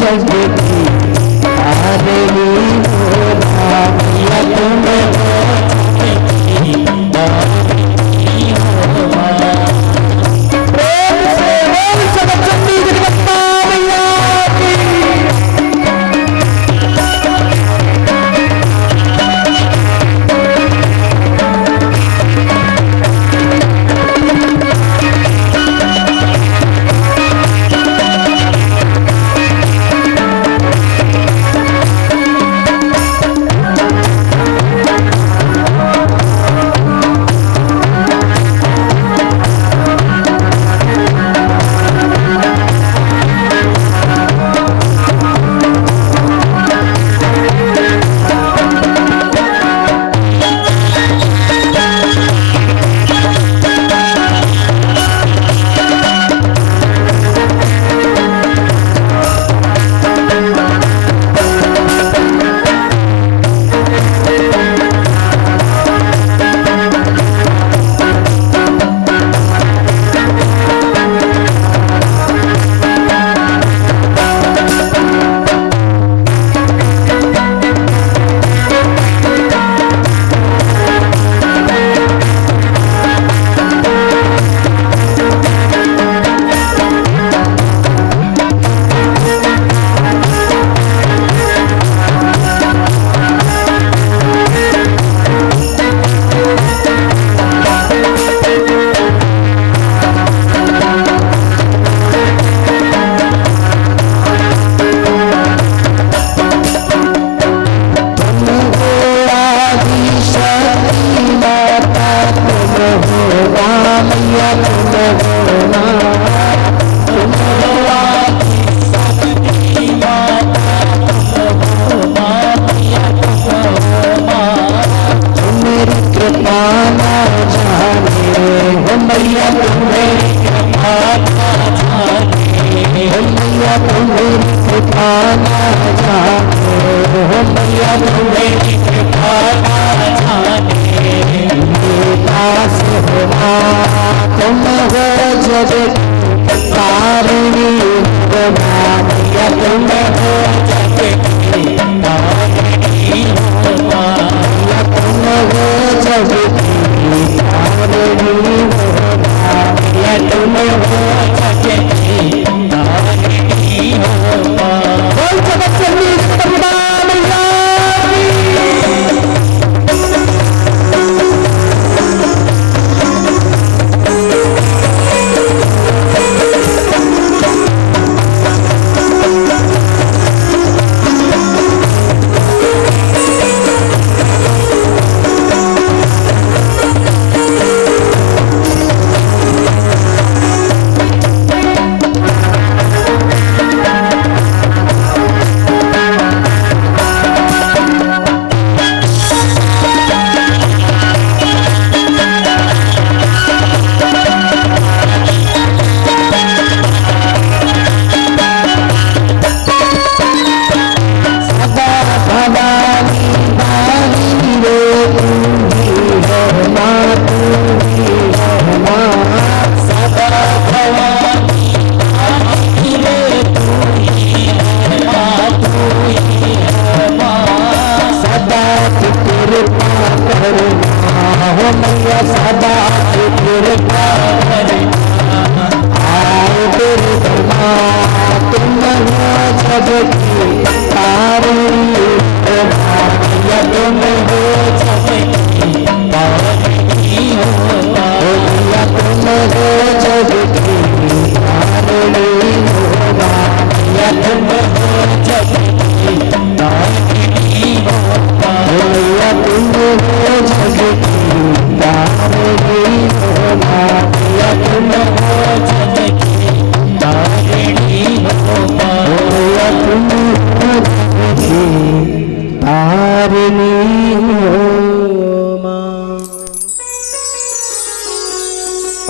जग की तारनी हो मैया तुम हो जग की तारनी हो माँ। प्रेम से बोल जगदम्बी जगदम्बा मैया की।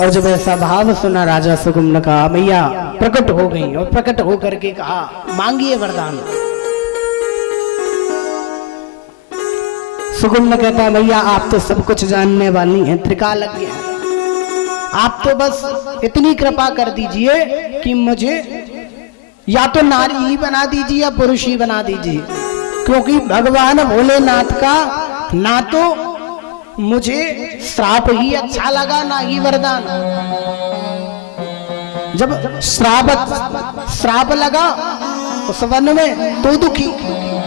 और जब ऐसा भाव सुना राजा सुगम ने कहा मैया प्रकट हो गई और प्रकट होकर के कहा मांगिए वरदान। सुगम ने कहता मैया आप तो सब कुछ जानने वाली हैं, त्रिकालज्ञ हैं, आप तो बस इतनी कृपा कर दीजिए कि मुझे या तो नारी ही बना दीजिए या पुरुष ही बना दीजिए, क्योंकि भगवान भोलेनाथ का ना तो मुझे श्राप ही अच्छा लगा ना ही वरदान। जब श्राप लगा उस वन में तो दुखी,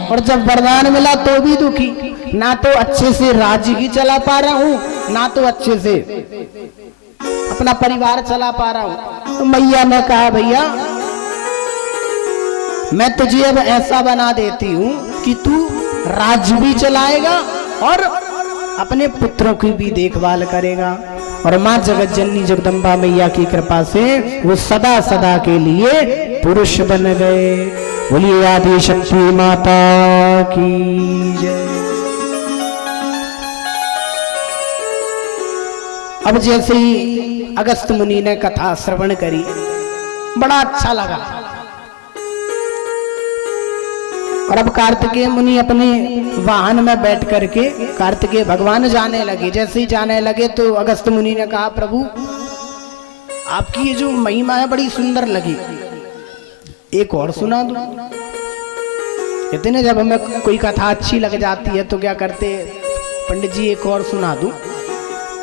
और जब वरदान मिला तो भी दुखी। ना तो अच्छे से राज्य ही चला पा रहा हूं, ना तो अच्छे से अपना परिवार चला पा रहा हूं। तो मैया ने कहा भैया मैं तुझे अब ऐसा बना देती हूं कि तू राज्य भी चलाएगा और अपने पुत्रों की भी देखभाल करेगा। और मां जगत जननी जगदम्बा मैया की कृपा से वो सदा सदा के लिए पुरुष बन गए। बोलिए आदि शक्ति माता की जय। अब जैसे ही अगस्त मुनि ने कथा श्रवण करी, बड़ा अच्छा लगा। और अब कार्तिकेय मुनि अपने वाहन में बैठ करके कार्तिकेय भगवान जाने लगे। जैसे ही जाने लगे तो अगस्त मुनि ने कहा प्रभु आपकी ये जो महिमा है बड़ी सुंदर लगी, एक और सुना दो। कहते ना जब हमें कोई कथा अच्छी लग जाती है तो क्या करते, पंडित जी एक और सुना दूं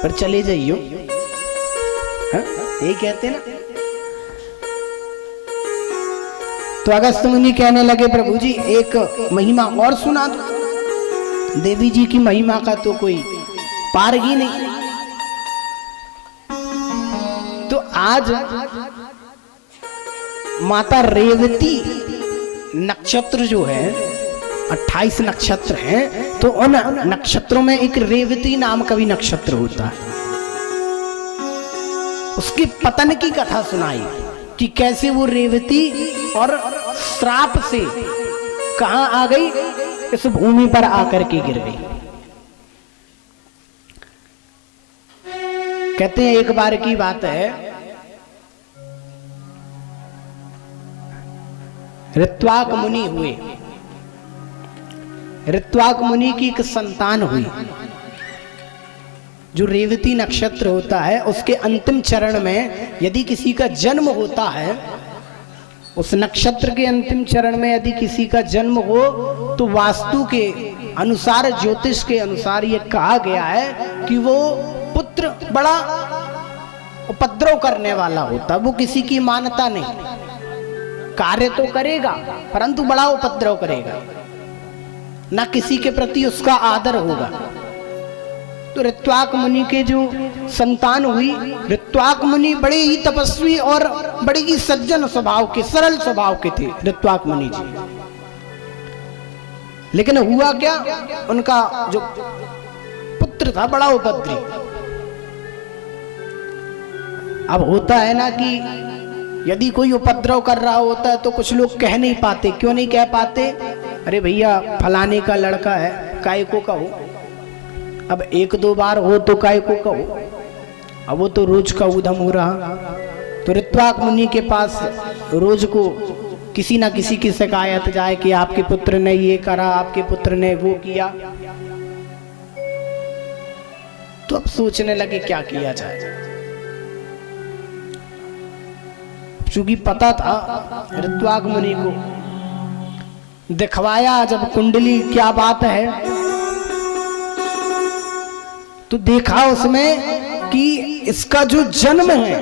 पर चले जाइयो, यही कहते ना। तो अगस्त मुनि कहने लगे प्रभु जी एक महिमा और सुना दो, देवी जी की महिमा का तो कोई पार ही नहीं। तो आज माता रेवती नक्षत्र जो है 28 नक्षत्र हैं, तो उन नक्षत्रों में एक रेवती नाम का भी नक्षत्र होता है। उसकी पतन की कथा सुनाई कि कैसे वो रेवती और श्राप से कहां आ गई, इस भूमि पर आकर के गिर गई। कहते हैं एक बार की बात है, ऋत्वाक मुनि हुए। ऋत्वाक मुनि की एक संतान हुई। जो रेवती नक्षत्र होता है उसके अंतिम चरण में यदि किसी का जन्म होता है, उस नक्षत्र के अंतिम चरण में यदि किसी का जन्म हो तो वास्तु के अनुसार, ज्योतिष के अनुसार ये कहा गया है कि वो पुत्र बड़ा उपद्रव करने वाला होता। वो किसी की मानता नहीं, कार्य तो करेगा परंतु बड़ा उपद्रव करेगा, ना किसी के प्रति उसका आदर होगा। तो ऋत्वाक मुनि के जो संतान हुई, ऋत्वाक मुनि बड़े ही तपस्वी और बड़े ही सज्जन स्वभाव के, सरल स्वभाव के थे ऋत्वाक मुनि जी। लेकिन हुआ क्या, उनका जो पुत्र था बड़ा उपद्रवी। अब होता है ना कि यदि कोई उपद्रव कर रहा होता है तो कुछ लोग कह नहीं पाते। क्यों नहीं कह पाते, अरे भैया फलाने का लड़का है, काय को कहो। अब एक दो बार हो तो काय को कहो, अब वो तो रोज का उधम हो रहा। तो ऋत्वाक मुनि के पास रोज को किसी ना किसी की शिकायत जाए कि आपके पुत्र ने ये करा, आपके पुत्र ने वो किया। तो अब सोचने लगे क्या किया जाए। चूंकि पता था ऋत्वाक मुनि को, दिखवाया जब कुंडली क्या बात है, तो देखा उसमें कि इसका जो जन्म है,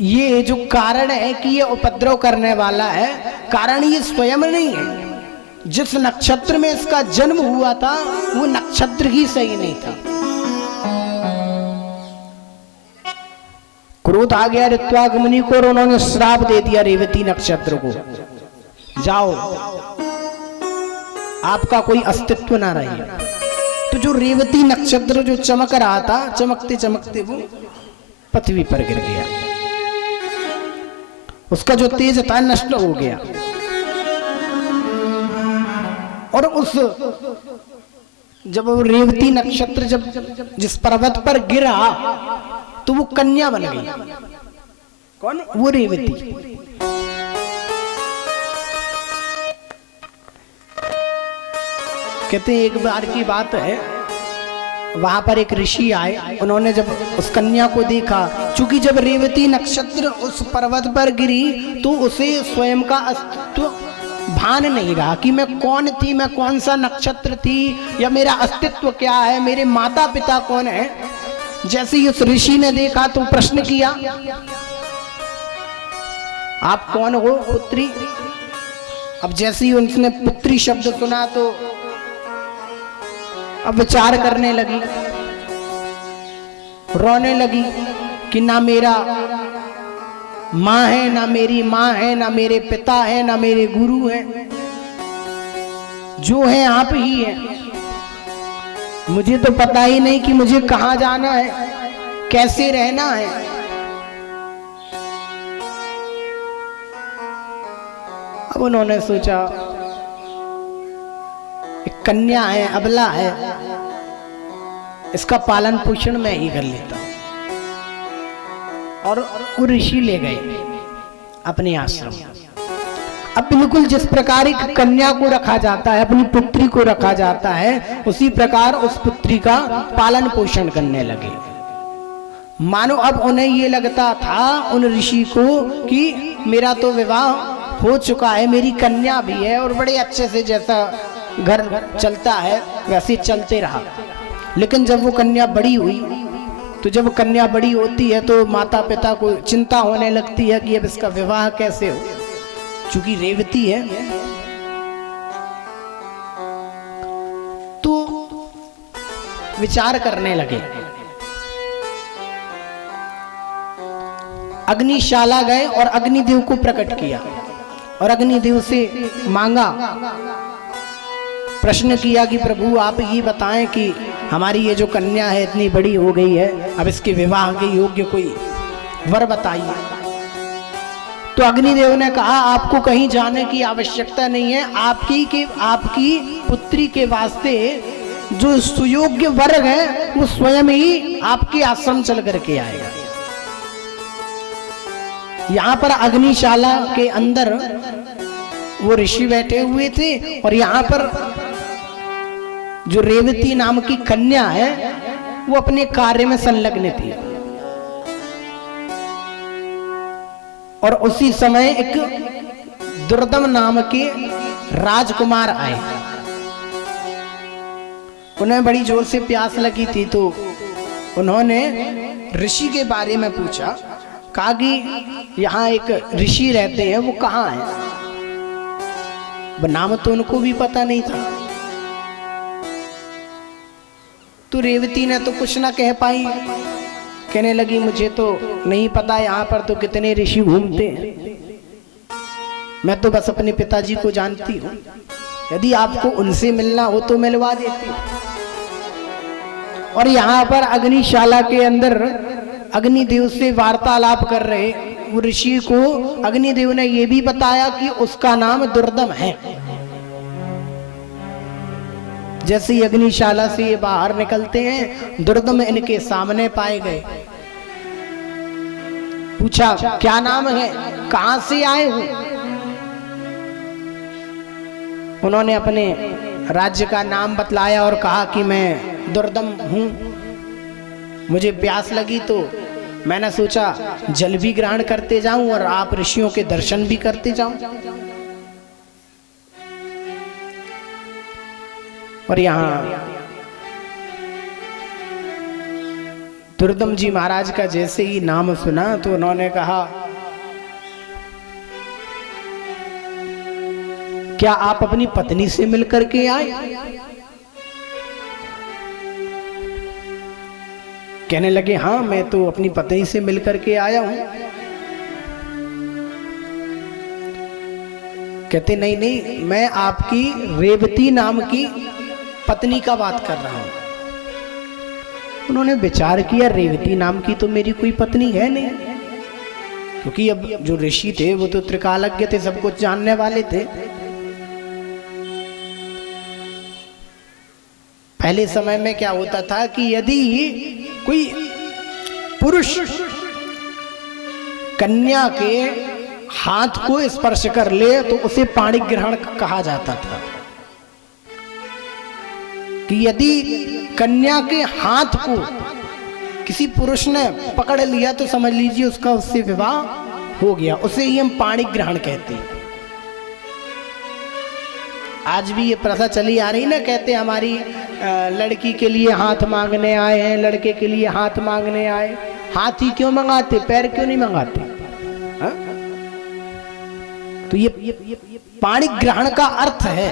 ये जो कारण है कि ये उपद्रव करने वाला है, कारण ये स्वयं नहीं है। जिस नक्षत्र में इसका जन्म हुआ था वो नक्षत्र ही सही नहीं था। क्रोध आ गया ऋत्वाक मुनि को और उन्होंने श्राप दे दिया रेवती नक्षत्र को, जाओ आपका कोई अस्तित्व ना रहे। तो जो रेवती नक्षत्र जो चमक रहा था, चमकते चमकते वो पृथ्वी पर गिर गया। उसका जो तेज था नष्ट हो गया। और उस जब वो रेवती नक्षत्र जब जिस पर्वत पर गिरा तो वो कन्या बन गई। कौन? वो रेवती। कहते हैं एक बार की बात है, वहां पर एक ऋषि आए, उन्होंने जब उस कन्या को देखा, चूंकि जब रेवती नक्षत्र उस पर्वत पर गिरी तो उसे स्वयं का अस्तित्व भान नहीं रहा कि मैं कौन थी, मैं कौन सा नक्षत्र थी, या मेरा अस्तित्व क्या है, मेरे माता पिता कौन है। जैसे ही उस ऋषि ने देखा तो प्रश्न किया, आप कौन हो पुत्री। अब जैसे ही उसने पुत्री शब्द सुना तो अब विचार करने लगी, रोने लगी कि ना मेरा माँ है, ना मेरी माँ है, ना मेरे पिता है, ना मेरे गुरु है, जो है आप ही है। मुझे तो पता ही नहीं कि मुझे कहाँ जाना है, कैसे रहना है। अब उन्होंने सोचा एक कन्या है, अबला है, इसका पालन पोषण मैं ही कर लेता हूं। और वो ऋषि ले गए अपने आश्रम। अब बिल्कुल जिस प्रकार एक कन्या को रखा जाता है, अपनी पुत्री को रखा जाता है, उसी प्रकार उस पुत्री का पालन पोषण करने लगे। मानो अब उन्हें ये लगता था उन ऋषि को कि मेरा तो विवाह हो चुका है, मेरी कन्या भी है, और बड़े अच्छे से जैसा घर चलता है वैसे चलते रहा। लेकिन जब वो कन्या बड़ी हुई, तो जब कन्या बड़ी होती है तो माता पिता को चिंता होने लगती है कि अब इसका विवाह कैसे हो, चूंकि रेवती है। तो विचार करने लगे। अग्निशाला गए और अग्निदेव को प्रकट किया और अग्निदेव से मांगा, प्रश्न किया कि प्रभु आप ये बताएं कि हमारी ये जो कन्या है इतनी बड़ी हो गई है, अब इसके विवाह के योग्य कोई वर बताइए। तो अग्निदेव ने कहा आपको कहीं जाने की आवश्यकता नहीं है, आपकी पुत्री के वास्ते जो सुयोग्य वर्ग है वो स्वयं ही आपके आश्रम चल करके आएगा। यहाँ पर अग्निशाला के अंदर वो ऋषि बैठे हुए थे और यहाँ पर जो रेवती नाम की कन्या है वो अपने कार्य में संलग्न थी। और उसी समय एक दुर्दम नाम के राजकुमार आए। उन्हें बड़ी जोर से प्यास लगी थी, तो उन्होंने ऋषि के बारे में पूछा, कहा कि यहाँ एक ऋषि रहते हैं, वो कहाँ है। नाम तो उनको भी पता नहीं था। तो रेवती ने तो कुछ ना कह पाई, कहने लगी मुझे तो नहीं पता, यहाँ पर तो कितने ऋषि घूमते हैं, मैं तो बस अपने पिताजी को जानती हूँ, यदि आपको उनसे मिलना हो तो मिलवा देती। और यहाँ पर अग्निशाला के अंदर अग्निदेव से वार्तालाप कर रहे वो ऋषि को अग्निदेव ने ये भी बताया कि उसका नाम दुर्दम है। जैसे ही अग्निशाला से ये बाहर निकलते हैं, दुर्दम इनके सामने पाए गए। पूछा क्या नाम है, कहां से आए हो। उन्होंने अपने राज्य का नाम बतलाया और कहा कि मैं दुर्दम हूं, मुझे प्यास लगी तो मैंने सोचा जल भी ग्रहण करते जाऊं और आप ऋषियों के दर्शन भी करते जाऊं। और यहाँ दुर्दम जी महाराज का जैसे ही नाम सुना तो उन्होंने कहा क्या आप अपनी पत्नी से मिलकर के आए। कहने लगे हाँ मैं तो अपनी पत्नी से मिलकर के आया हूं। कहते नहीं नहीं, मैं आपकी रेवती नाम की पत्नी का बात कर रहा हूं। उन्होंने विचार किया रेवती नाम की तो मेरी कोई पत्नी है नहीं, क्योंकि अब जो ऋषि थे वो तो त्रिकालज्ञ थे, सब कुछ जानने वाले थे। पहले समय में क्या होता था कि यदि कोई पुरुष कन्या के हाथ को स्पर्श कर ले तो उसे पाणिग्रहण कहा जाता था। कि यदि कन्या के हाथ को किसी पुरुष ने पकड़ लिया तो समझ लीजिए उसका उससे विवाह हो गया। उसे ही हम पाणी ग्रहण कहते हैं। आज भी ये प्रथा चली आ रही ना, कहते हैं हमारी लड़की के लिए हाथ मांगने आए हैं, लड़के के लिए हाथ मांगने आए। हाथ ही क्यों मंगाते, पैर क्यों नहीं मंगाते? हा? तो ये पाणी ग्रहण का अर्थ है,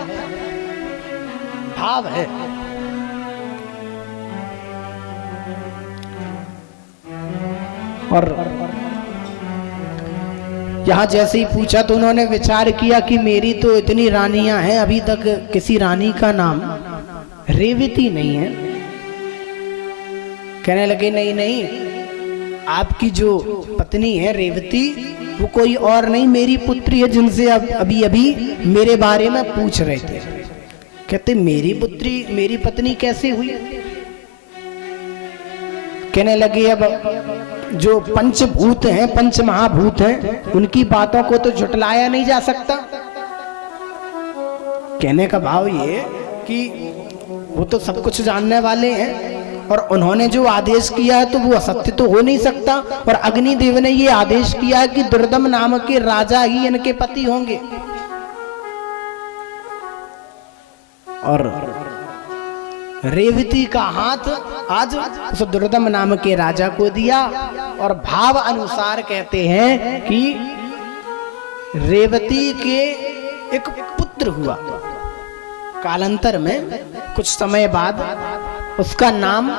भाव है। और यहां जैसे ही पूछा तो उन्होंने विचार किया कि मेरी तो इतनी रानियां हैं, अभी तक किसी रानी का नाम रेवती नहीं है। कहने लगे नहीं नहीं, आपकी जो पत्नी है रेवती वो कोई और नहीं, मेरी पुत्री है, जिनसे अभी अभी मेरे बारे में पूछ रहे थे। कहते मेरी पुत्री, मेरी पत्नी कैसे हुई? कहने लगे अब जो पंचभूत हैं, पंच महाभूत हैं, उनकी बातों को तो झुटलाया नहीं जा सकता। कहने का भाव ये कि वो तो सब कुछ जानने वाले हैं और उन्होंने जो आदेश किया है तो वो असत्य तो हो नहीं सकता। और अग्निदेव ने ये आदेश किया है कि दुर्दम नाम के राजा ही इनके पति होंगे। और रेवती का हाथ आज उस दुर्दम नाम के राजा को दिया। और भाव अनुसार कहते हैं कि रेवती के एक पुत्र हुआ। कालांतर में कुछ समय बाद उसका नाम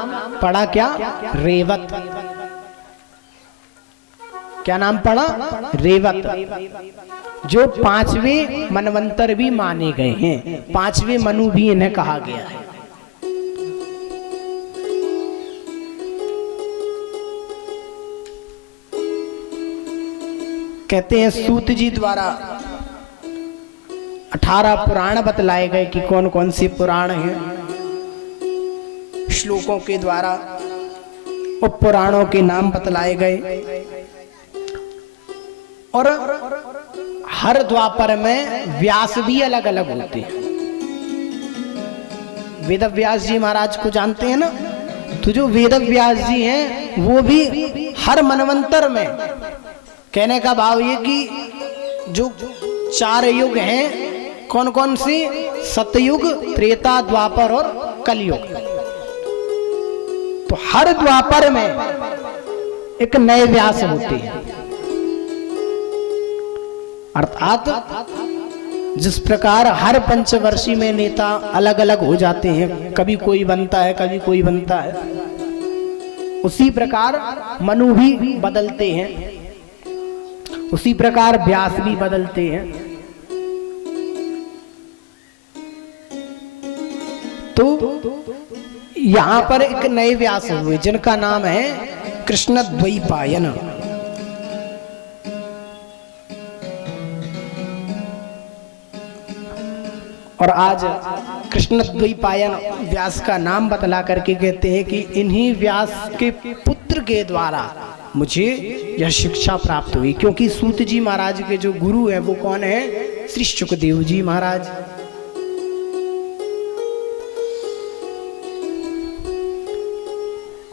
पड़ा क्या? रेवत। क्या नाम पड़ा? रेवत। जो 5वें मनवंतर भी माने गए हैं, 5वें मनु भी इन्हें कहा गया है। कहते हैं सूत जी द्वारा 18 पुराण बतलाए गए कि कौन कौन से पुराण हैं। श्लोकों के द्वारा उप पुराणों के नाम बतलाए गए। और हर द्वापर में व्यास भी अलग अलग होते हैं। वेद व्यास जी महाराज को जानते हैं ना, तो जो वेद व्यास जी हैं वो भी हर मनवंतर में, कहने का भाव ये कि जो 4 युग हैं कौन कौन से? सतयुग, त्रेता, द्वापर और कलयुग। तो हर द्वापर में एक नए व्यास होते हैं। अर्थात जिस प्रकार हर पंचवर्षी में नेता अलग अलग हो जाते हैं, कभी कोई बनता है कभी कोई बनता है, उसी प्रकार मनु भी बदलते हैं, उसी प्रकार व्यास भी बदलते हैं। तो यहां पर एक नए व्यास हुए जिनका नाम है कृष्णद्वैपायन। और आज कृष्णद्वैपायन व्यास का नाम बतला करके कहते हैं कि इन्हीं व्यास के पुत्र के द्वारा मुझे यह शिक्षा प्राप्त हुई। क्योंकि सूत जी महाराज के जो गुरु हैं वो कौन है? श्री शुकदेव जी महाराज।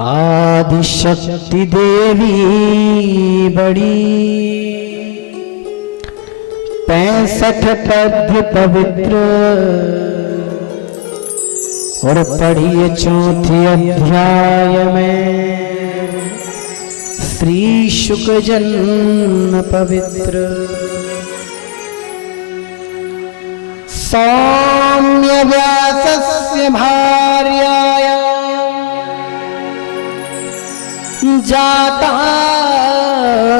आदिशक्ति देवी बड़ी 65 पद्य पवित्र, और पढ़िए 4थे अध्याय में श्री शुक जन्म पवित्र। सौम्य व्यासस्य भार्याया जाता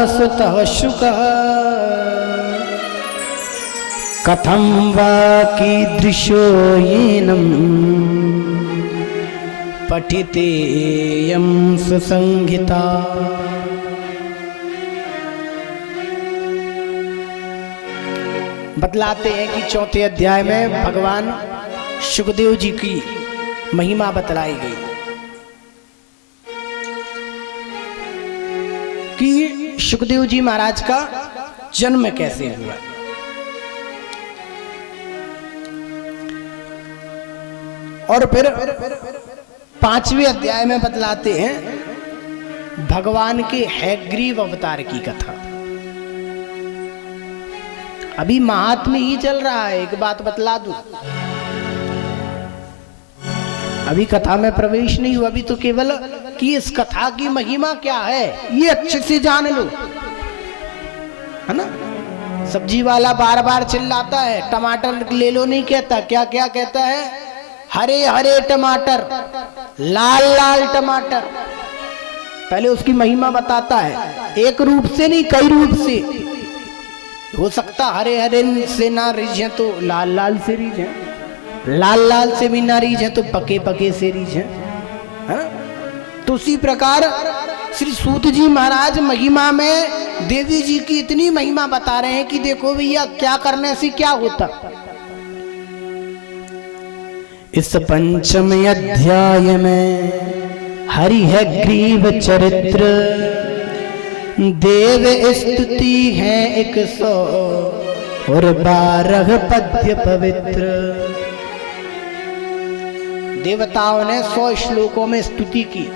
सुतः शुकः, कथं वा कीदृशो येनं पठितेयं सुसंहिता। बतलाते हैं कि 4थे अध्याय में भगवान शुकदेव जी की महिमा बतलाई गई कि शुकदेव जी महाराज का जन्म कैसे हुआ। और फिर 5वें अध्याय में बतलाते हैं भगवान के हैग्रीव अवतार की कथा। अभी महात्म्य ही चल रहा है। एक बात बतला दूं, अभी कथा में प्रवेश नहीं हुआ। अभी तो केवल कि इस कथा की महिमा क्या है ये अच्छे से जान लो, है ना। सब्जी वाला बार बार चिल्लाता है टमाटर ले लो, नहीं कहता, क्या क्या कहता है, हरे हरे टमाटर, लाल लाल टमाटर। पहले उसकी महिमा बताता है, एक रूप से नहीं कई रूप से। हो सकता हरे हरे से ना रीझे तो लाल लाल से रीझे, लाल लाल से भी ना रीझे तो पके पके से रीझे, है ना। तो उसी प्रकार श्री सूत जी महाराज महिमा में देवी जी की इतनी महिमा बता रहे हैं कि देखो भैया क्या करने से क्या होता। इस 5वें अध्याय में हरि है ग्रीव चरित्र, देव स्तुति है 100 और 12 पद्य पवित्र। देवताओं ने 100 श्लोकों में स्तुति की।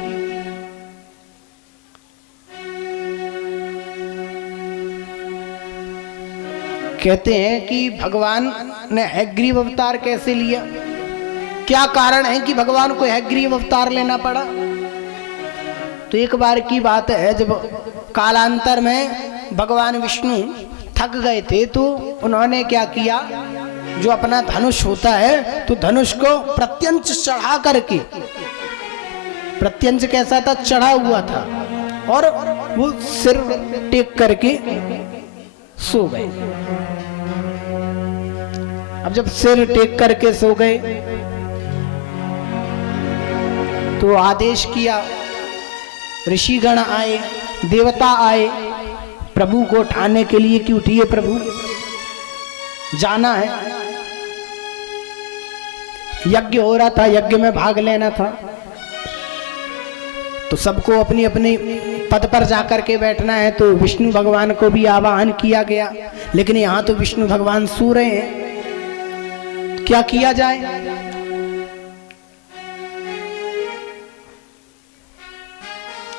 कहते हैं कि भगवान ने हैग्रीव अवतार कैसे लिया, क्या कारण है कि भगवान को हैग्रीव अवतार लेना पड़ा। तो एक बार की बात है, जब कालांतर में भगवान विष्णु थक गए थे तो उन्होंने क्या किया, जो अपना धनुष होता है तो धनुष को प्रत्यंच चढ़ा करके, प्रत्यंच कैसा था, चढ़ा हुआ था, और वो सिर टेक करके सो गए। अब जब सिर टेक करके सो गए तो आदेश किया, ऋषिगण आए, देवता आए प्रभु को उठाने के लिए कि उठिए प्रभु, जाना है। यज्ञ हो रहा था, यज्ञ में भाग लेना था, तो सबको अपनी अपनी पद पर जाकर के बैठना है। तो विष्णु भगवान को भी आवाहन किया गया, लेकिन यहां तो विष्णु भगवान सो रहे हैं, क्या किया जाए।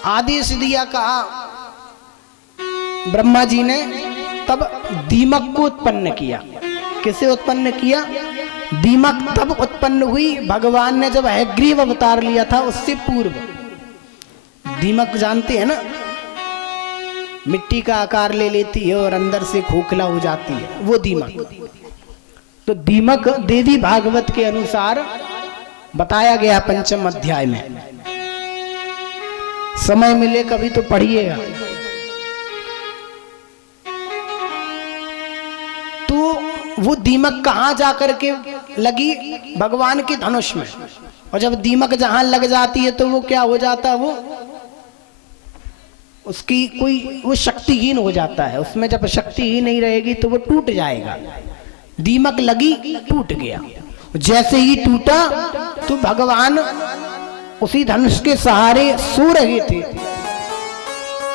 आदेश दिया, कहा ब्रह्मा जी ने, तब दीमक को उत्पन्न किया। किसे उत्पन्न किया, दीमक तब उत्पन्न हुई भगवान ने जब हैग्रीव अवतार लिया था, उससे पूर्व। दीमक जानते हैं ना, मिट्टी का आकार ले लेती है और अंदर से खोखला हो जाती है, वो दीमक। तो दीमक देवी भागवत के अनुसार बताया गया 5वें अध्याय में। समय मिले कभी तो पढ़िएगा। तो वो दीमक कहां जाकर के लगी, भगवान के धनुष में। और जब दीमक जहां लग जाती है तो वो क्या हो जाता है, वो उसकी कोई वो शक्तिहीन हो जाता है। उसमें जब शक्ति ही नहीं रहेगी तो वो टूट जाएगा। दीमक लगी, टूट गया। जैसे ही टूटा तो भगवान उसी धनुष के सहारे सो रहे थे,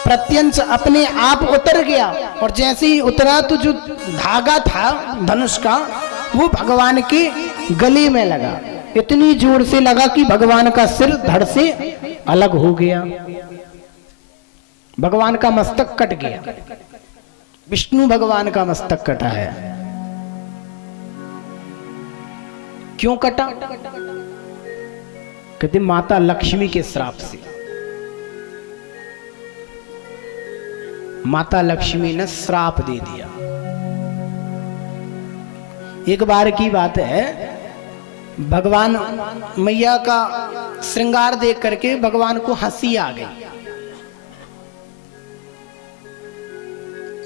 प्रत्यंच अपने आप उतर गया, और जैसे ही उतरा तो जो धागा था धनुष का वो भगवान के गले में लगा। इतनी जोर से लगा कि भगवान का सिर धड़ से अलग हो गया, भगवान का मस्तक कट गया। विष्णु भगवान का मस्तक कटा है। क्यों कटा, कहते माता लक्ष्मी के श्राप से। माता लक्ष्मी ने श्राप दे दिया। एक बार की बात है, भगवान मैया का श्रृंगार देख करके भगवान को हंसी आ गई।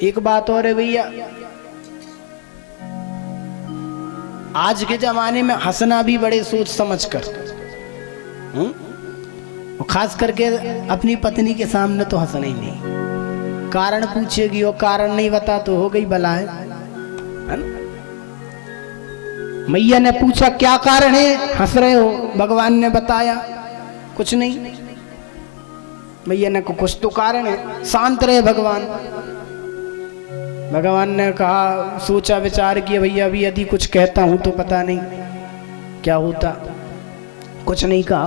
एक बात और है भैया, आज के जमाने में हंसना भी बड़े सोच समझ कर, खास करके अपनी पत्नी के सामने तो हंसना ही नहीं। कारण पूछेगी और कारण नहीं बता तो हो गई बला है ना। मैया ने पूछा क्या कारण है, हंस रहे हो। भगवान ने बताया कुछ नहीं। मैया ने कहा कुछ तो कारण है, शांत रहे भगवान। भगवान ने कहा, सोचा विचार किया, भैया अभी यदि कुछ कहता हूं तो पता नहीं क्या होता। कुछ नहीं कहा।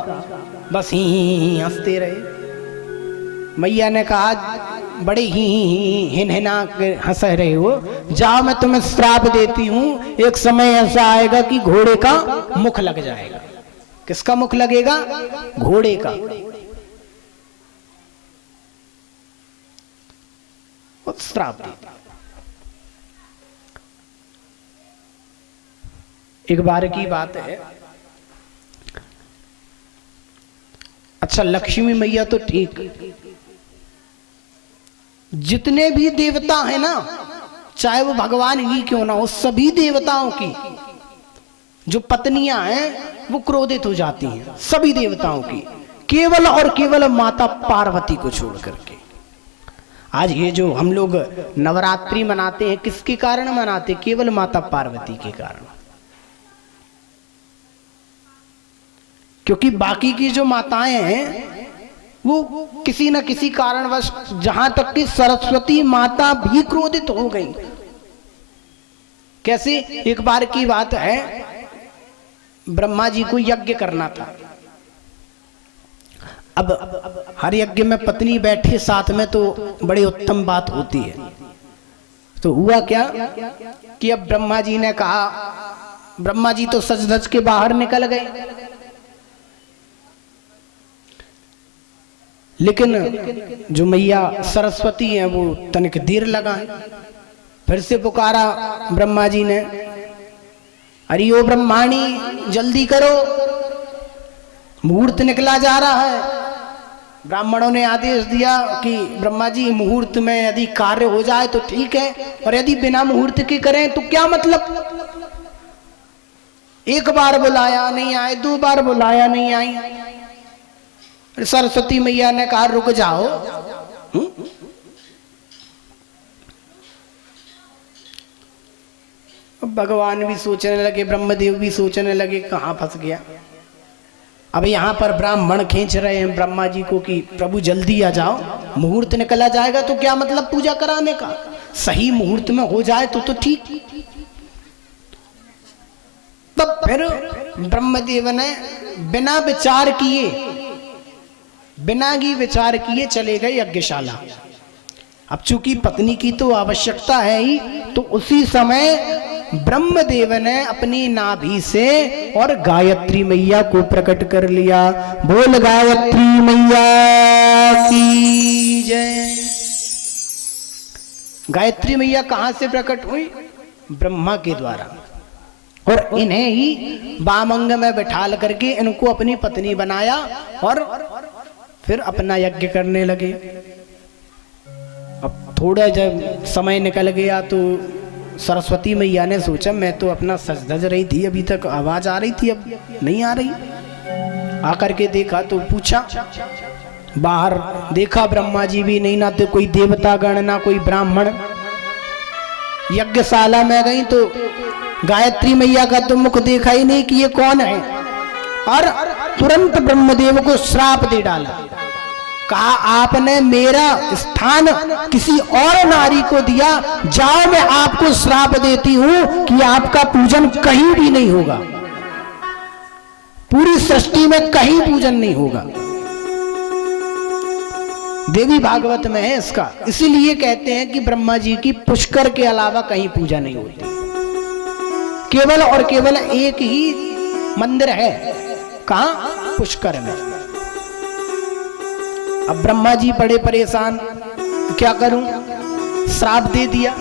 बस ही हंसते रहे। मैया ने कहा बड़े ही हिनहिना हंस रहे हो, जाओ मैं तुम्हें श्राप देती हूं, एक समय ऐसा आएगा कि घोड़े का मुख लग जाएगा। किसका मुख लगेगा? घोड़े का। और श्राप दे। एक बार की बात है, अच्छा लक्ष्मी मैया तो ठीक, जितने भी देवता हैं ना, चाहे वो भगवान ही क्यों ना हो, सभी देवताओं की जो पत्नियां हैं वो क्रोधित हो जाती हैं, सभी देवताओं की, केवल और केवल माता पार्वती को छोड़ करके। आज ये जो हम लोग नवरात्रि मनाते हैं, किसके कारण मनाते? केवल माता पार्वती के कारण। क्योंकि बाकी की जो माताएं हैं वो किसी न किसी कारणवश, जहां तक कि सरस्वती माता भी क्रोधित हो गई। कैसे? एक बार की बात है, ब्रह्मा जी को यज्ञ करना था। अब हर यज्ञ में पत्नी बैठे साथ में तो बड़ी उत्तम बात होती है। तो हुआ क्या कि अब ब्रह्मा जी ने कहा, ब्रह्मा जी तो सज धज के बाहर निकल गए, लेकिन जो मैया सरस्वती हैं वो तनिक देर लगाए। फिर से पुकारा ब्रह्मा जी ने, अरे ओ ब्रह्माणी जल्दी करो, मुहूर्त निकला जा रहा है। ब्राह्मणों ने आदेश दिया कि ब्रह्मा जी मुहूर्त में यदि कार्य हो जाए तो ठीक है, और यदि बिना मुहूर्त के करें तो क्या मतलब। एक बार बुलाया नहीं आए, दो बार बुलाया नहीं आई। सरस्वती मैया ने कहा रुक जाओ। भगवान भी सोचने लगे, ब्रह्मदेव भी सोचने लगे कहां फंस गया। अब यहां पर ब्राह्मण खींच रहे हैं ब्रह्मा जी को कि प्रभु जल्दी आ जाओ, मुहूर्त निकला जाएगा तो क्या मतलब पूजा कराने का, सही मुहूर्त में हो जाए तो ठीक। तब फिर ब्रह्मदेव ने बिना विचार किए चले गए यज्ञशाला। अब चूंकि पत्नी की तो आवश्यकता है ही, तो उसी समय ब्रह्मदेव ने अपनी नाभि से और गायत्री मैया को प्रकट कर लिया। बोल गायत्री मैया की जय। गायत्री मैया कहां से प्रकट हुई? ब्रह्मा के द्वारा। और इन्हें ही वामंग में बिठाल करके इनको अपनी पत्नी बनाया और फिर अपना यज्ञ करने लगे। अब थोड़ा जब समय निकल गया तो सरस्वती मैया ने सोचा मैं तो अपना सज धज रही थी, अभी तक आवाज आ रही थी, अब नहीं आ रही। आकर के देखा तो पूछा, बाहर देखा ब्रह्मा जी भी नहीं, ना तो कोई देवता गण ना कोई ब्राह्मण। यज्ञशाला में गई तो गायत्री मैया का तो मुख देखा ही नहीं कि ये कौन है, और तुरंत ब्रह्मदेव को श्राप दे डाला। कहा आपने मेरा स्थान किसी और नारी को दिया, जाओ मैं आपको श्राप देती हूं कि आपका पूजन कहीं भी नहीं होगा, पूरी सृष्टि में कहीं पूजन नहीं होगा। देवी भागवत में है इसका। इसीलिए कहते हैं कि ब्रह्मा जी की पुष्कर के अलावा कहीं पूजा नहीं होती, केवल और केवल एक ही मंदिर है। कहां? पुष्कर में। अब ब्रह्मा जी बड़े परेशान, क्या करूं, श्राप दे दिया।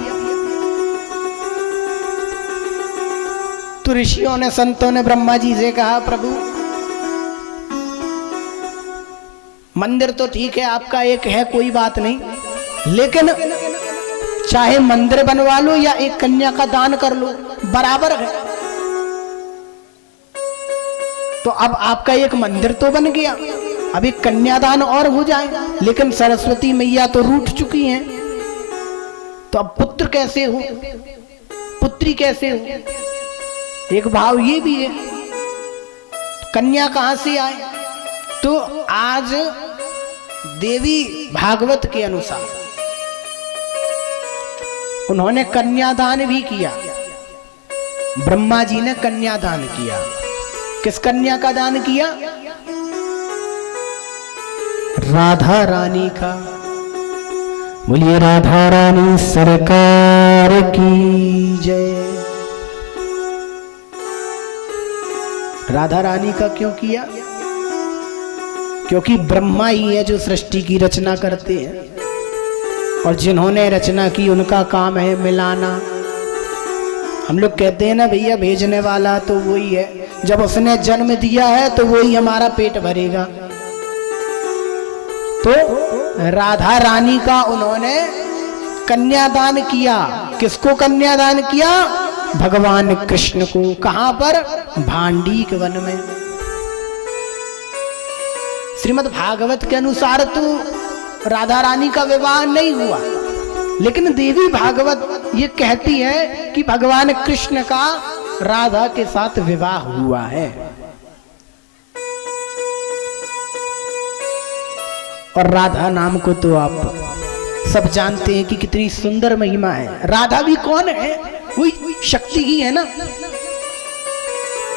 तो ऋषियों ने, संतों ने ब्रह्मा जी से कहा प्रभु मंदिर तो ठीक है आपका एक है, कोई बात नहीं, लेकिन चाहे मंदिर बनवा लो या एक कन्या का दान कर लो, बराबर है। तो अब आपका एक मंदिर तो बन गया, अब एक कन्यादान और हो जाए, लेकिन सरस्वती मैया तो रूठ चुकी हैं, तो अब पुत्र कैसे हो, पुत्री कैसे हो। एक भाव ये भी है, कन्या कहां से आए। तो आज देवी भागवत के अनुसार उन्होंने कन्यादान भी किया। ब्रह्मा जी ने कन्यादान किया। किस कन्या का दान किया? राधा रानी का। बोलिए राधा रानी सरकार की जय। राधा रानी का क्यों किया? क्योंकि ब्रह्मा ही है जो सृष्टि की रचना करते हैं और जिन्होंने रचना की उनका काम है मिलाना। हम लोग कहते हैं ना भैया भेजने वाला तो वही है, जब उसने जन्म दिया है तो वही हमारा पेट भरेगा। तो राधा रानी का उन्होंने कन्यादान किया। किसको कन्यादान किया? भगवान कृष्ण को। कहां पर? भांडीक वन में। श्रीमद् भागवत के अनुसार तो राधा रानी का विवाह नहीं हुआ, लेकिन देवी भागवत ये कहती है कि भगवान कृष्ण का राधा के साथ विवाह हुआ है। और राधा नाम को तो आप सब जानते हैं कि कितनी सुंदर महिमा है। राधा भी कौन है? वही शक्ति ही है ना,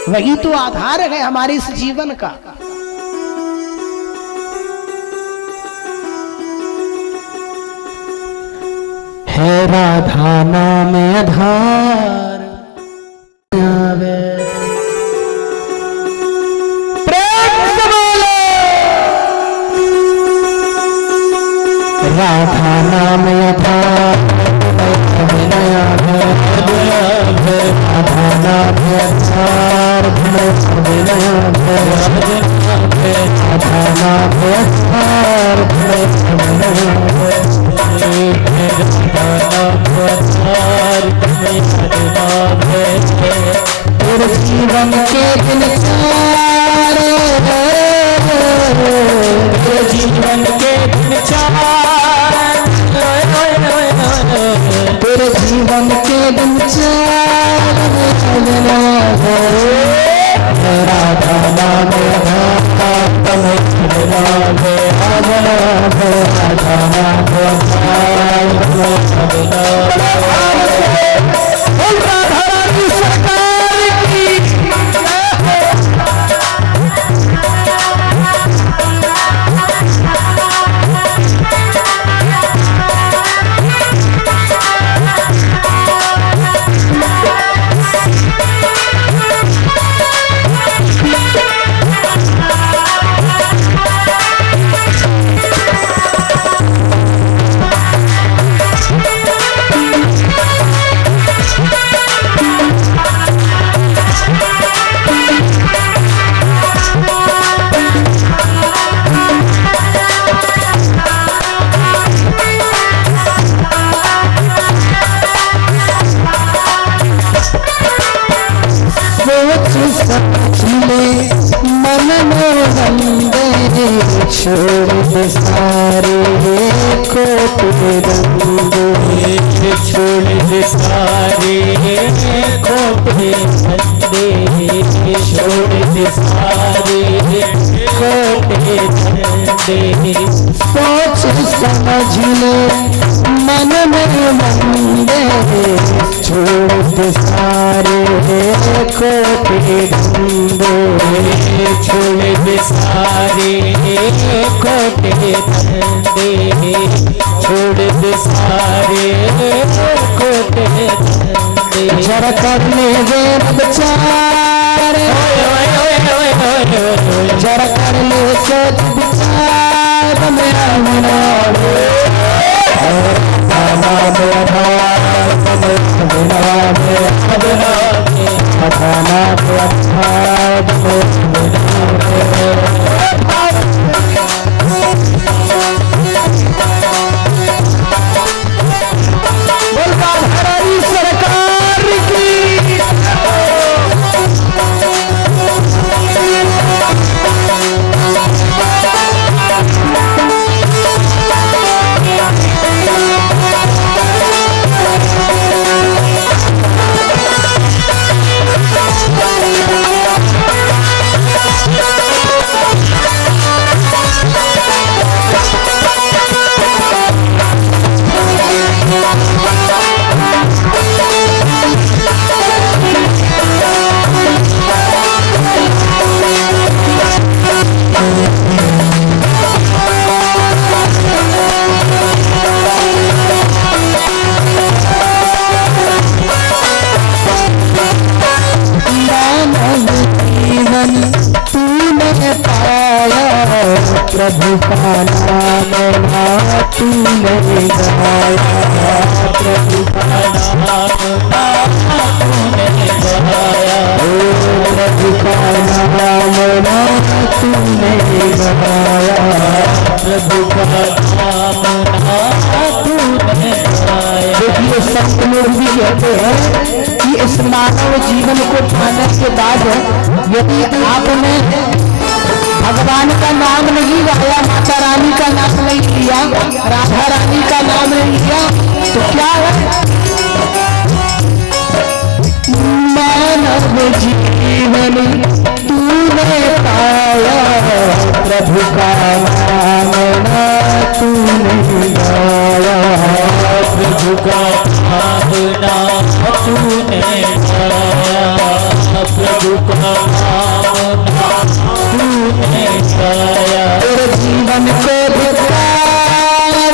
वही तो आधार है हमारे इस जीवन का। है राधा नाम आधार आवे। प्रेम से बोलो। राधा नाम आधार, राधा नाम आधार, राधा नाम आधार। तेरे जीवन के दिन चार, तेरे जीवन के दिन चार, तेरे जीवन के दिन चार। राधा नाम मन में बंदे छोड़ सारे कोट बंदे, छोड़ सारे कोट बंदे, छोड़ सारे कोट बंदे। सोच समझ ले मन में बंदे, छोड़ सारे कोट बंदे, छोड़ सारे कोट बंदे, छोड़ सारे कोट बंदे। जरा कर ले वे विचार, जरा कर ले सोच विचार मेरा प्रभु का नाम ना तूने गाया, प्रभु का नाम ना तूने गाया, प्रभु का नाम ना तूने गाया, प्रभु का नाम ना तूने गाया। देखिए संत लोग भी कहते हैं कि इस मानव जीवन को पाने के बाद यदि आपने भगवान का नाम नहीं गाया, माता रानी का नाम नहीं लिया, राधा रानी का नाम नहीं लिया, तो क्या है? मानव जीवन तूने पाया, प्रभु का नाम ना तूने गाया, प्रभु का नाम ना तूने गाया, प्रभु का नाम ना तूने गाया। तेरे जीवन को धिक्कार,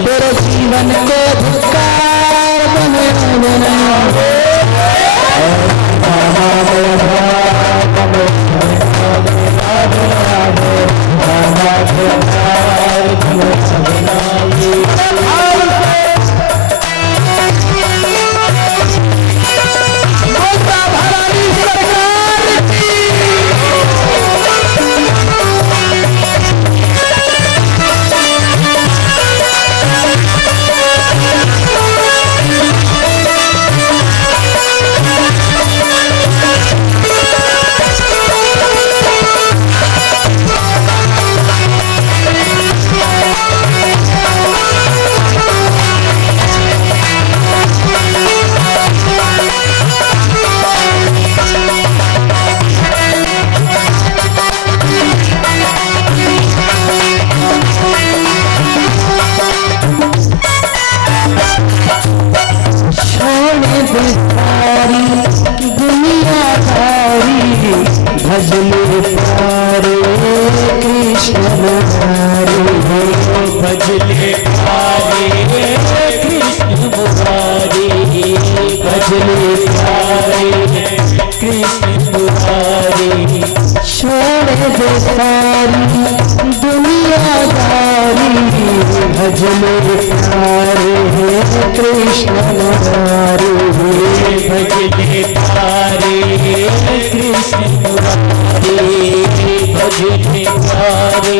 तेरे जीवन को धिक्कार बना बना भजले प्यारे कृष्ण मुरारी, भजले प्यारे कृष्ण मुरारी, भजले प्यारे कृष्ण मुरारी। छोड़ दे सारी दुनियादारी, भजले प्यारे कृष्ण मुरारी, भजले प्यारे कृष्ण मुरारी, भजले प्यारे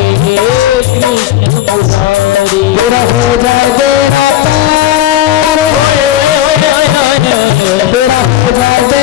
कृष्ण मुरारी। तेरा हो जाए बेड़ा पार, तेरा हो जाए बेड़ा पार,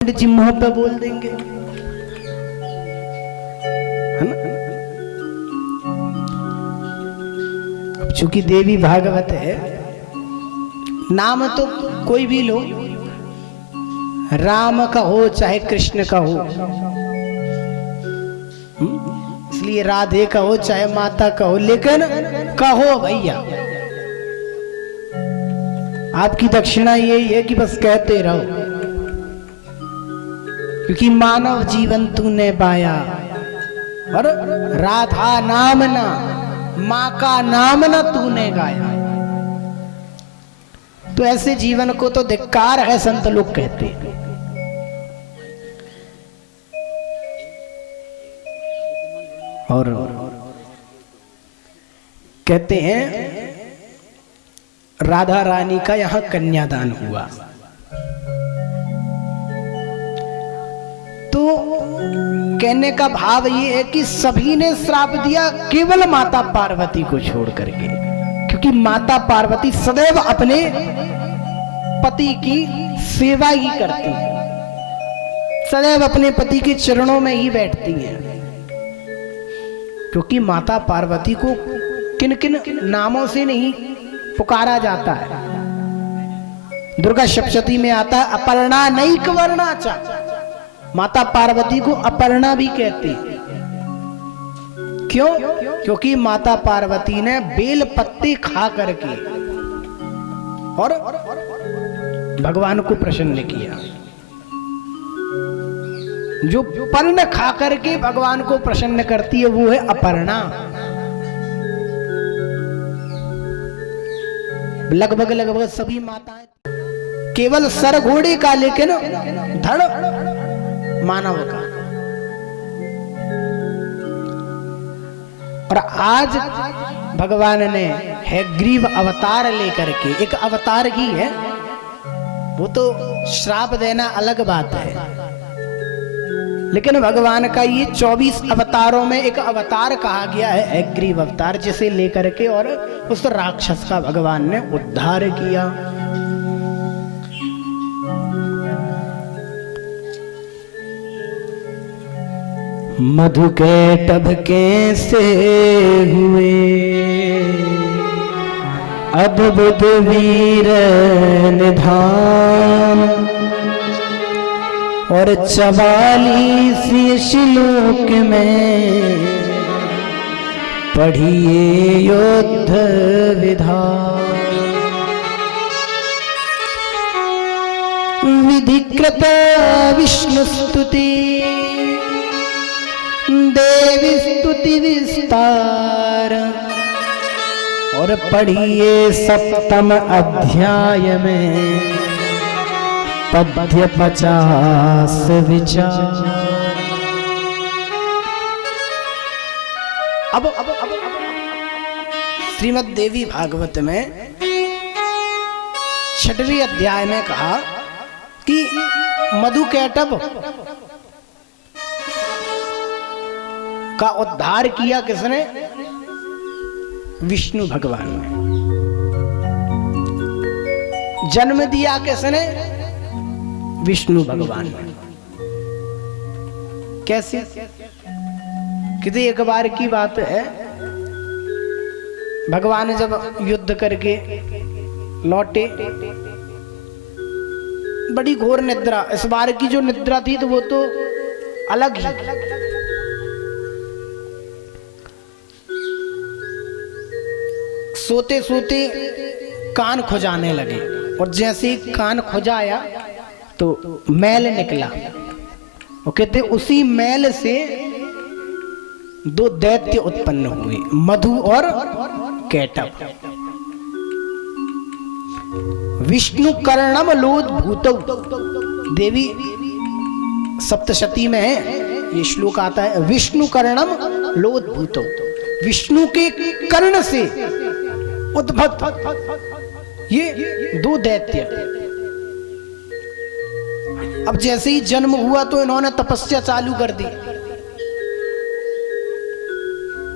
हमारे जी मुंह पे बोल देंगे, है ना? अब चूंकि देवी भागवत है, नाम तो कोई भी लो, राम का हो चाहे कृष्ण का हो, इसलिए राधे का हो चाहे माता का हो, लेकिन कहो भैया। आपकी दक्षिणा यही है कि बस कहते रहो, क्योंकि मानव जीवन तूने पाया और राधा नाम ना, माँ का नाम ना तूने गाया, तो ऐसे जीवन को तो धिक्कार है, संत लोग कहते हैं। और कहते हैं राधा रानी का यहां कन्यादान हुआ, तो कहने का भाव ये है कि सभी ने श्राप दिया केवल माता पार्वती को छोड़ करके, क्योंकि माता पार्वती सदैव अपने पति की सेवा ही करती है, सदैव अपने पति के चरणों में ही बैठती हैं। क्योंकि माता पार्वती को किन किन नामों से नहीं पुकारा जाता है, दुर्गा सप्तशती में आता है अपर्णा नैक वर्णाचा, माता पार्वती को अपर्णा भी कहते। क्यों? क्योंकि माता पार्वती ने बेल पत्ते खा करके और भगवान को प्रसन्न किया। जो पर्ण खा करके भगवान को प्रसन्न करती है वो है अपर्णा। लगभग लगभग सभी माताएं केवल सर घोड़े का लेकिन धड़ मानव का। और आज भगवान ने हैग्रीव अवतार लेकर के, एक अवतार ही है, वो तो श्राप देना अलग बात है, लेकिन भगवान का ये 24 अवतारों में एक अवतार कहा गया है हैग्रीव अवतार, जिसे लेकर के और उस राक्षस का भगवान ने उद्धार किया। मधुकैटभ कैसे हुए अद्भुत वीर निधान, और 44 श्लोक में पढ़िए युद्ध विधान। विधिकृत विष्णु स्तुति देवी स्तुति विस्तार, और पढ़िए 7वें अध्याय में पद्य 50 विचार। अब श्रीमद् देवी भागवत में 6वें अध्याय में कहा कि मधुकैटभ का उद्धार किया किसने? विष्णु भगवान ने। जन्म दिया किसने? विष्णु भगवान ने। कैसे? कितनी एक बार की बात है, भगवान जब युद्ध करके लौटे, बड़ी घोर निद्रा, इस बार की जो निद्रा थी तो वो तो अलग ही। सोते सोते कान खुजाने लगे, और जैसे ही कान खुजाया तो मैल निकला, और कहते उसी मैल से 2 दैत्य उत्पन्न हुए, मधु और कैटभ। विष्णु कर्णम लोद भूतौ, देवी सप्तशती में है ये श्लोक आता है, विष्णु कर्णम लोद भूतौ, विष्णु के कर्ण से उद्भव ये 2 दैत्य। अब जैसे ही जन्म हुआ तो इन्होंने तपस्या चालू कर दी,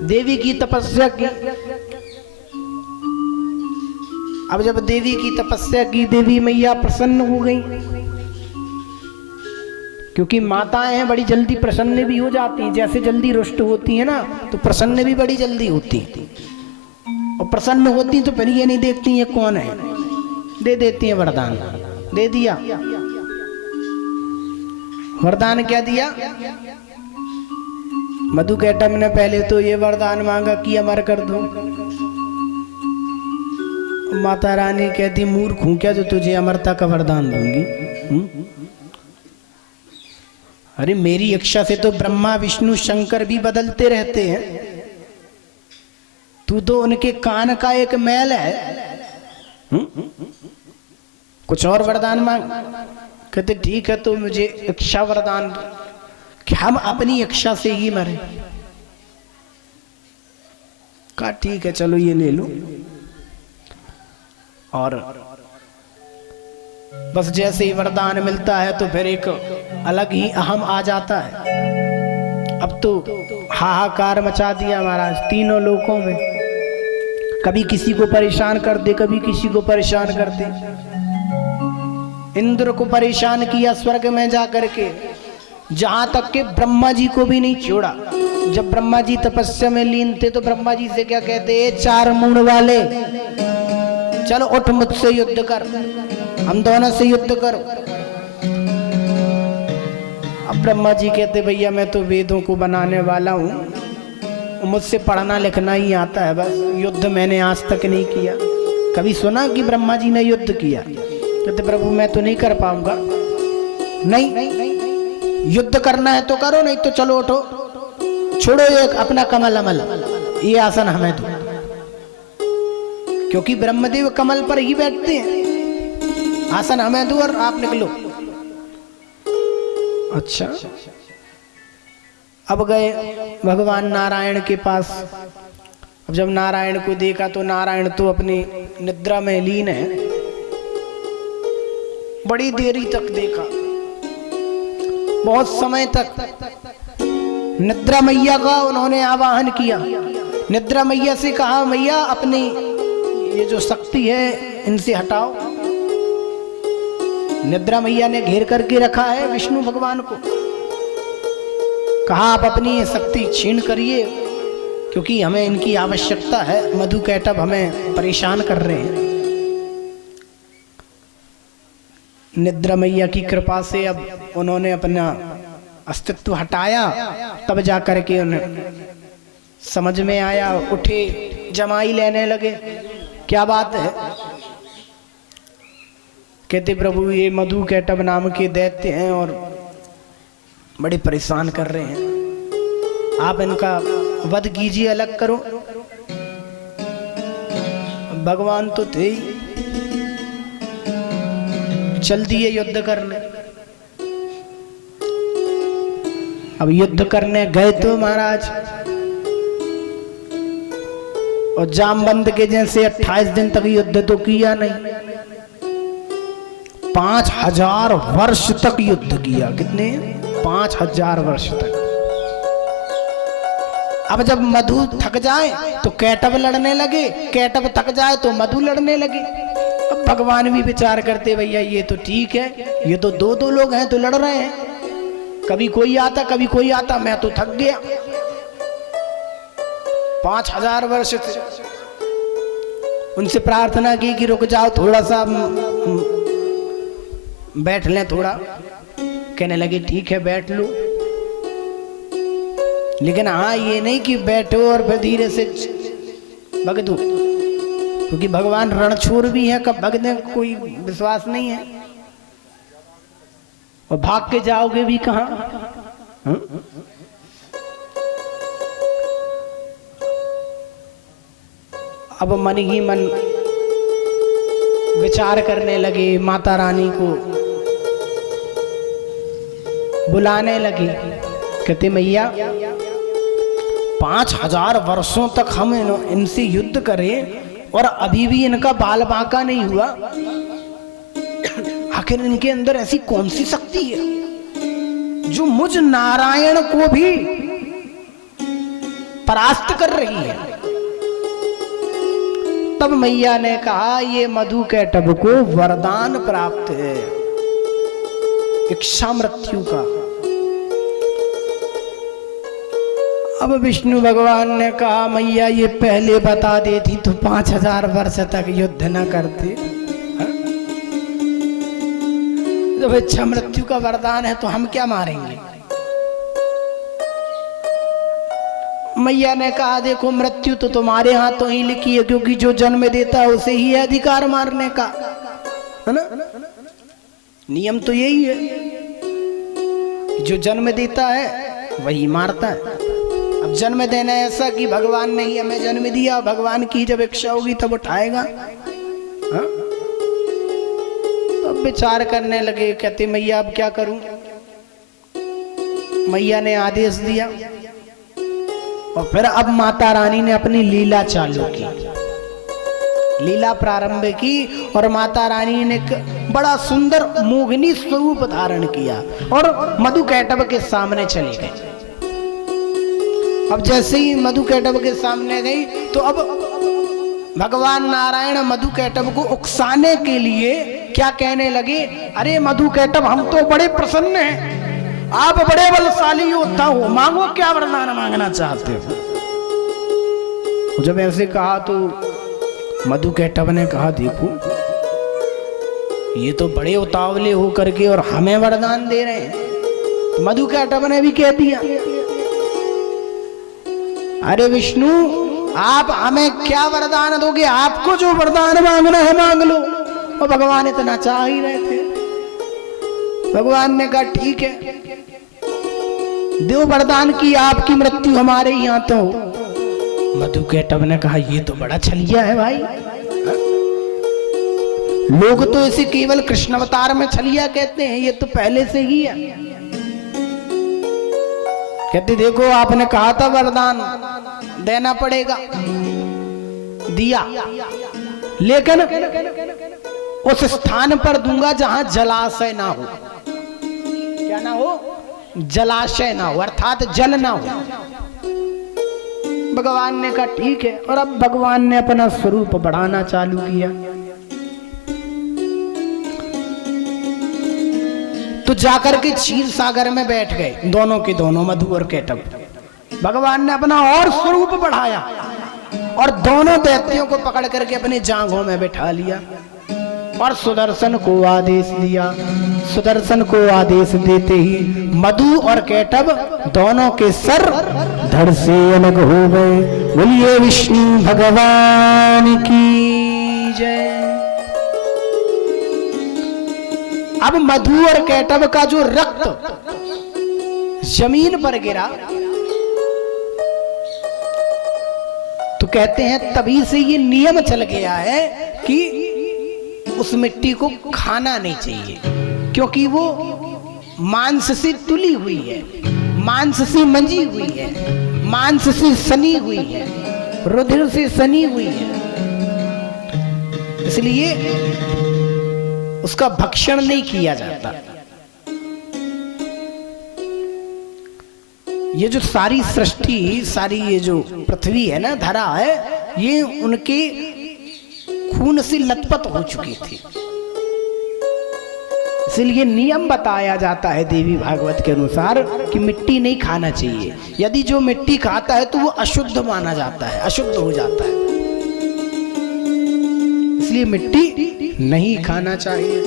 देवी की तपस्या की। अब जब देवी की तपस्या की, देवी मैया प्रसन्न हो गई, क्योंकि माताएं हैं बड़ी जल्दी प्रसन्न भी हो जाती हैं। जैसे जल्दी रुष्ट होती है ना, तो प्रसन्न भी बड़ी जल्दी होती, और प्रसन्न होती तो फिर ये नहीं देखती ये कौन है, दे देती है वरदान। दे दिया वरदान, क्या दिया? मधुकैटभ ने पहले तो ये वरदान मांगा कि अमर कर दो। माता रानी कहती मूर्ख हूं क्या जो तुझे अमरता का वरदान दूंगी? अरे मेरी इच्छा से तो ब्रह्मा विष्णु शंकर भी बदलते रहते हैं, तू तो उनके कान का एक मैल है। कुछ और वरदान मांग। कहते ठीक है तो मुझे इच्छा वरदान, कि हम अपनी इच्छा से ही मरे। कहा ठीक है चलो ये ले लो। और बस जैसे ही वरदान मिलता है तो फिर एक अलग ही अहम आ जाता है। अब तो हाहाकार मचा दिया महाराज तीनों लोकों में, कभी किसी को परेशान कर दे, कभी किसी को परेशान कर दे। इंद्र को परेशान किया स्वर्ग में जा करके, जहां तक के ब्रह्मा जी को भी नहीं छोड़ा। जब ब्रह्मा जी तपस्या में लीन थे तो ब्रह्मा जी से क्या कहते, 4 मूंड वाले चलो उठ मुझसे युद्ध कर। हम दोनों से युद्ध करो। अब ब्रह्मा जी कहते भैया मैं तो वेदों को बनाने वाला हूँ, मुझसे पढ़ना लिखना ही आता है, बस युद्ध मैंने आज तक नहीं किया। कभी सुना कि ब्रह्मा जी ने युद्ध किया? कहते प्रभु मैं तो नहीं कर पाऊंगा। नहीं, युद्ध करना है तो करो, नहीं तो चलो उठो, छोड़ो ये अपना कमल अमल, ये आसन हमें दो। क्योंकि ब्रह्मदेव कमल पर ही बैठते हैं, आसन हमें दो और आप निकलो। अच्छा, अब गए भगवान नारायण के पास। अब जब नारायण को देखा तो नारायण तो अपनी निद्रा में लीन है। बड़ी देरी तक देखा, बहुत समय तक निद्रा मैया का उन्होंने आवाहन किया। निद्रा मैया से कहा मैया अपनी ये जो शक्ति है इनसे हटाओ। निद्रा मैया ने घेर करके रखा है विष्णु भगवान को। कहा आप अपनी ये शक्ति छीन करिए, क्योंकि हमें इनकी आवश्यकता है, मधुकैटभ हमें परेशान कर रहे हैं। निद्रा मैया की कृपा से अब उन्होंने अपना अस्तित्व हटाया, तब जाकर के उन्हें समझ में आया। उठे, जमाई लेने लगे, क्या बात है? कहते प्रभु ये मधुकैटभ नाम के दैत्य हैं और बड़े परेशान कर रहे हैं, आप इनका वध कीजिए, अलग करो। भगवान तो थे ही, चल दिए युद्ध करने। अब युद्ध करने गए तो महाराज, और जामबंद के जैसे 28 दिन तक युद्ध तो किया नहीं, 5000 वर्ष तक युद्ध किया। कितने? 5000 वर्ष तक। अब जब मधु थक जाए तो कैटभ लड़ने लगे, कैटभ थक जाए तो मधु लड़ने लगे। अब भगवान भी विचार करते भैया ये तो ठीक है, ये तो दो लोग हैं तो लड़ रहे हैं, कभी कोई आता कभी कोई आता, मैं तो थक गया। 5000 वर्ष से उनसे प्रार्थना की कि रुक जाओ, थोड़ा सा बैठ लें थोड़ा। कहने लगे ठीक है बैठ लो, लेकिन हाँ ये नहीं कि बैठो और फिर धीरे से भग दो, क्योंकि भगवान रणछोर भी है, कब भग दें कोई विश्वास नहीं है, और भाग के जाओगे भी कहां। अब मन ही मन विचार करने लगे, माता रानी को बुलाने लगे। कहते मैया 5000 वर्षों तक हम इनसे युद्ध करें और अभी भी इनका बाल बांका नहीं हुआ, आखिर इनके अंदर ऐसी कौन सी शक्ति है जो मुझ नारायण को भी परास्त कर रही है। तब मैया ने कहा ये मधुकैटभ को वरदान प्राप्त है, इच्छा मृत्यु का। अब विष्णु भगवान ने कहा मैया ये पहले बता देती तो 5000 वर्ष तक युद्ध न करते। जब इच्छा मृत्यु का वरदान है तो हम क्या मारेंगे? मैया ने कहा देखो मृत्यु तो तुम्हारे हाथों ही लिखी है, क्योंकि जो जन्म देता है उसे ही है अधिकार मारने का, है ना? नियम तो यही है, जो जन्म देता है वही मारता है। अब जन्म देना ऐसा कि भगवान ने ही हमें जन्म दिया, भगवान की जब इच्छा होगी तब उठाएगा। हाँ? तो विचार करने लगे, कहते मैया अब क्या करूं? मैया ने आदेश दिया और फिर अब माता रानी ने अपनी लीला चालू की, लीला प्रारंभ की, और माता रानी ने बड़ा सुंदर मोहिनी स्वरूप धारण किया और मधुकैटभ के सामने चली गई। अब जैसे ही मधुकैटभ के सामने गई तो अब भगवान नारायण मधुकैटभ को उकसाने के लिए क्या कहने लगे, अरे मधुकैटभ हम तो बड़े प्रसन्न हैं, आप बड़े बलशाली योद्धा हो, मांगो क्या वरदान मांगना चाहते हो। जब ऐसे कहा तो मधुकैटभ ने कहा देखो ये तो बड़े उतावले हो करके और हमें वरदान दे रहे हैं। तो मधुकैटभ ने भी कह दिया, अरे विष्णु आप हमें क्या वरदान दोगे, आपको जो वरदान मांगना है मांग लो। और भगवान इतना चाह ही रहे थे। भगवान ने कहा ठीक है, दो वरदान की आपकी मृत्यु हमारे यहाँ तो। मधुकैटभ ने कहा ये तो बड़ा छलिया है भाई, लोग तो इसे केवल कृष्ण अवतार में छलिया कहते हैं, ये तो पहले से ही है। कहते देखो आपने कहा था वरदान देना पड़ेगा, दिया, लेकिन उस स्थान पर दूंगा जहां जलाशय ना हो। क्या ना हो? जलाशय ना हो, अर्थात जल ना हो। भगवान ने कहा ठीक है। और अब भगवान ने अपना स्वरूप बढ़ाना चालू किया। तो जाकर के क्षीर सागर में बैठ गए दोनों के दोनों, मधु और कैटभ। भगवान ने अपना और स्वरूप बढ़ाया और दोनों दैत्यों को पकड़ करके अपने जांघों में बिठा लिया और सुदर्शन को आदेश दिया। सुदर्शन को आदेश देते ही मधु और कैटभ दोनों के सर धड़ से अलग हो गए। बोलिए विष्णु भगवान की जय। अब मधु और कैटभ का जो रक्त जमीन पर गिरा, तो कहते हैं तभी से ये नियम चल गया है कि उस मिट्टी को खाना नहीं चाहिए, क्योंकि वो मांस से तुली हुई है, मांस से मंजी हुई है, मांस से सनी हुई है, रुधिर से सनी हुई है। इसलिए उसका भक्षण नहीं किया जाता। ये जो सारी सृष्टि, सारी ये जो पृथ्वी है ना, धरा है, ये उनके खून से लथपथ हो चुकी थी। इसलिए नियम बताया जाता है देवी भागवत के अनुसार कि मिट्टी नहीं खाना चाहिए। यदि जो मिट्टी खाता है तो वो अशुद्ध माना जाता है, अशुद्ध हो जाता है। इसलिए मिट्टी नहीं खाना चाहिए।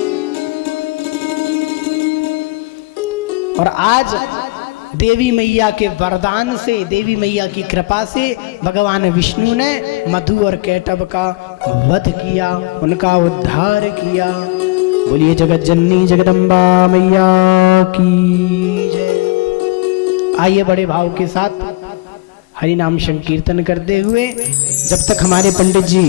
और आज देवी मैया के वरदान से, देवी मैया की कृपा से भगवान विष्णु ने मधु और कैटभ का वध किया, उनका उद्धार किया। बोलिए जगत जननी जगदम्बा मैया की जय। आइए बड़े भाव के साथ हरि नाम संकीर्तन करते हुए, जब तक हमारे पंडित जी